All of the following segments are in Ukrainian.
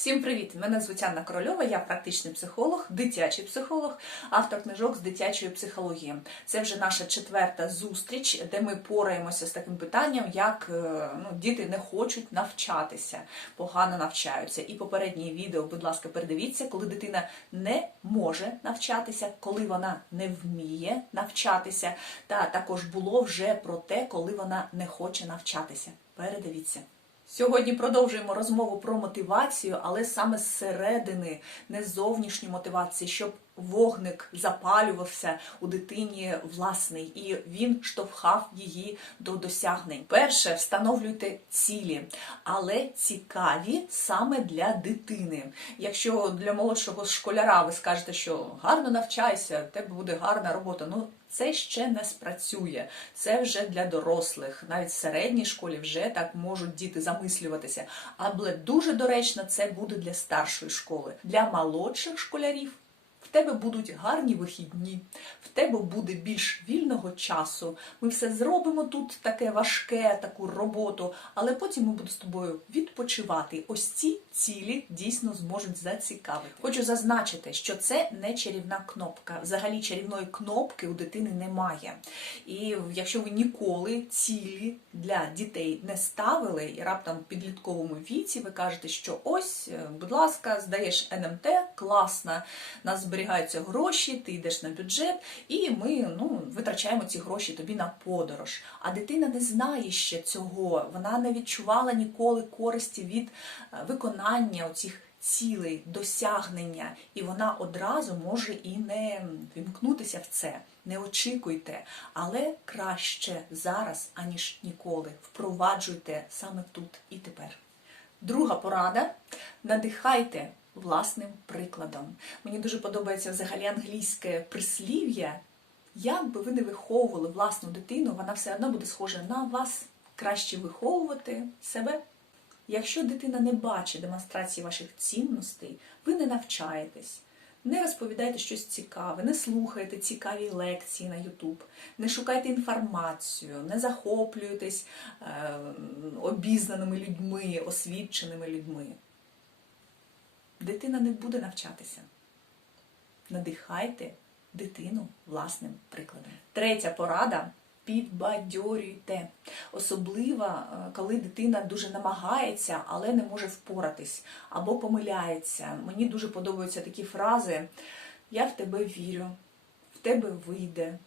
Всім привіт! Мене звуть Анна Корольова, я практичний психолог, дитячий психолог, автор книжок з дитячої психології. Це вже наша четверта зустріч, де ми пораємося з таким питанням, як е, ну, діти не хочуть навчатися, погано навчаються. І попереднє відео, будь ласка, передивіться, коли дитина не може навчатися, коли вона не вміє навчатися. Та також було вже про те, коли вона не хоче навчатися. Передивіться. Сьогодні продовжуємо розмову про мотивацію, але саме зсередини, не зовнішню мотивацію, щоб вогник запалювався у дитині власний, і він штовхав її до досягнень. Перше, встановлюйте цілі, але цікаві саме для дитини. Якщо для молодшого школяра ви скажете, що гарно навчайся, в тебе буде гарна робота. Ну це ще не спрацює. Це вже для дорослих. Навіть в середній школі вже так можуть діти замислюватися. Але дуже доречно це буде для старшої школи. Для молодших школярів в тебе будуть гарні вихідні, в тебе буде більш вільного часу. Ми все зробимо тут таке важке, таку роботу, але потім ми будемо з тобою відпочивати. Ось ці цілі дійсно зможуть зацікавити. Хочу зазначити, що це не чарівна кнопка. Взагалі чарівної кнопки у дитини немає. І якщо ви ніколи цілі для дітей не ставили, і раптом в підлітковому віці ви кажете, що ось, будь ласка, здаєш НМТ, класно, нас зберігаються гроші, ти йдеш на бюджет, і ми ну, витрачаємо ці гроші тобі на подорож. А дитина не знає ще цього, вона не відчувала ніколи користі від е, виконання оцих цілей, досягнення, і вона одразу може і не вімкнутися в це. Не очікуйте, але краще зараз, аніж ніколи. Впроваджуйте саме тут і тепер. Друга порада надихайте власним прикладом. Мені дуже подобається взагалі англійське прислів'я. Як би ви не виховували власну дитину, вона все одно буде схожа на вас. Краще виховувати себе. Якщо дитина не бачить демонстрації ваших цінностей, ви не навчаєтесь, не розповідаєте щось цікаве, не слухаєте цікаві лекції на YouTube, не шукайте інформацію, не захоплюєтесь е, обізнаними людьми, освіченими людьми. Дитина не буде навчатися. Надихайте дитину власним прикладом. Третя порада. Підбадьорюйте. Особливо, е, коли дитина дуже намагається, але не може впоратись або помиляється. Мені дуже подобаються такі фрази: Я в тебе вірю, в тебе вийде.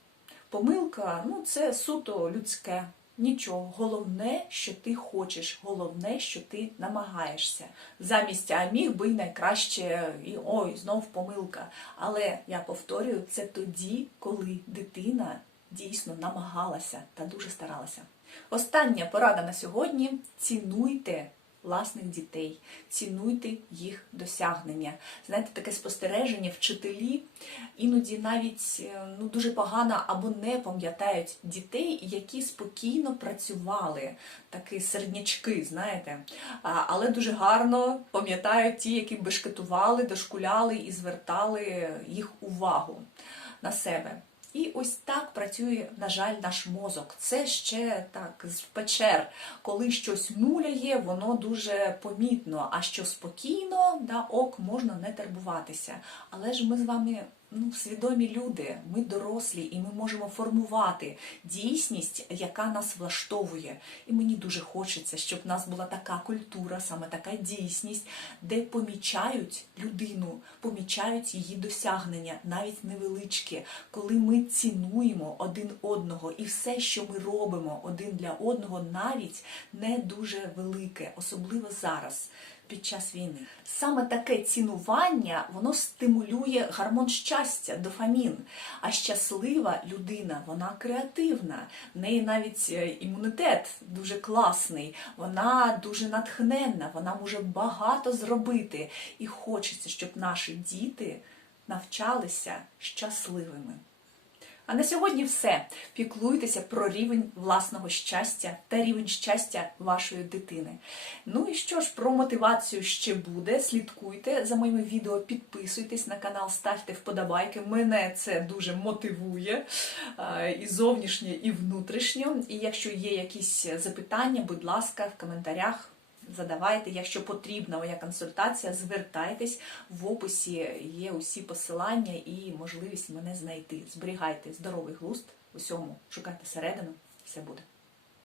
Помилка ну, це суто людське. Нічого, головне, що ти хочеш, головне, що ти намагаєшся. Замість а міг би найкраще, і ой, знов помилка. Але я повторюю, це тоді, коли дитина дійсно намагалася та дуже старалася. Остання порада на сьогодні: цінуйте власних дітей, цінуйте їх досягнення. Знаєте, таке спостереження, вчителі іноді навіть е, ну, дуже погано або не пам'ятають дітей, які спокійно працювали, такі середнячки, знаєте, але дуже гарно пам'ятають ті, які бешкетували, дошкуляли і звертали їх увагу на себе. І ось так працює, на жаль, наш мозок. Це ще так з печер. Коли щось муляє, воно дуже помітно. А що спокійно, да, ок, можна не турбуватися. Але ж ми з вами ну, свідомі люди, ми дорослі, і ми можемо формувати дійсність, яка нас влаштовує. І мені дуже хочеться, щоб в нас була така культура, саме така дійсність, де помічають людину, помічають її досягнення, навіть невеличкі, коли ми цінуємо один одного, і все, що ми робимо один для одного, навіть не дуже велике, особливо зараз. Під час війни саме таке цінування воно стимулює гормон щастя, дофамін. А щаслива людина, вона креативна, в неї навіть е, імунітет дуже класний, вона дуже натхненна, вона може багато зробити. І хочеться, щоб наші діти навчалися щасливими. А на сьогодні все. Піклуйтеся про рівень власного щастя та рівень щастя вашої дитини. Ну і що ж, про мотивацію ще буде. Слідкуйте за моїми відео, підписуйтесь на канал, ставте вподобайки. Мене це дуже мотивує і зовнішнє, і внутрішньо. І якщо є якісь запитання, будь ласка, в коментарях задавайте. Якщо потрібна моя консультація, звертайтесь в описі. Є усі посилання і можливість мене знайти. Зберігайте здоровий глузд усьому, шукайте середину, все буде.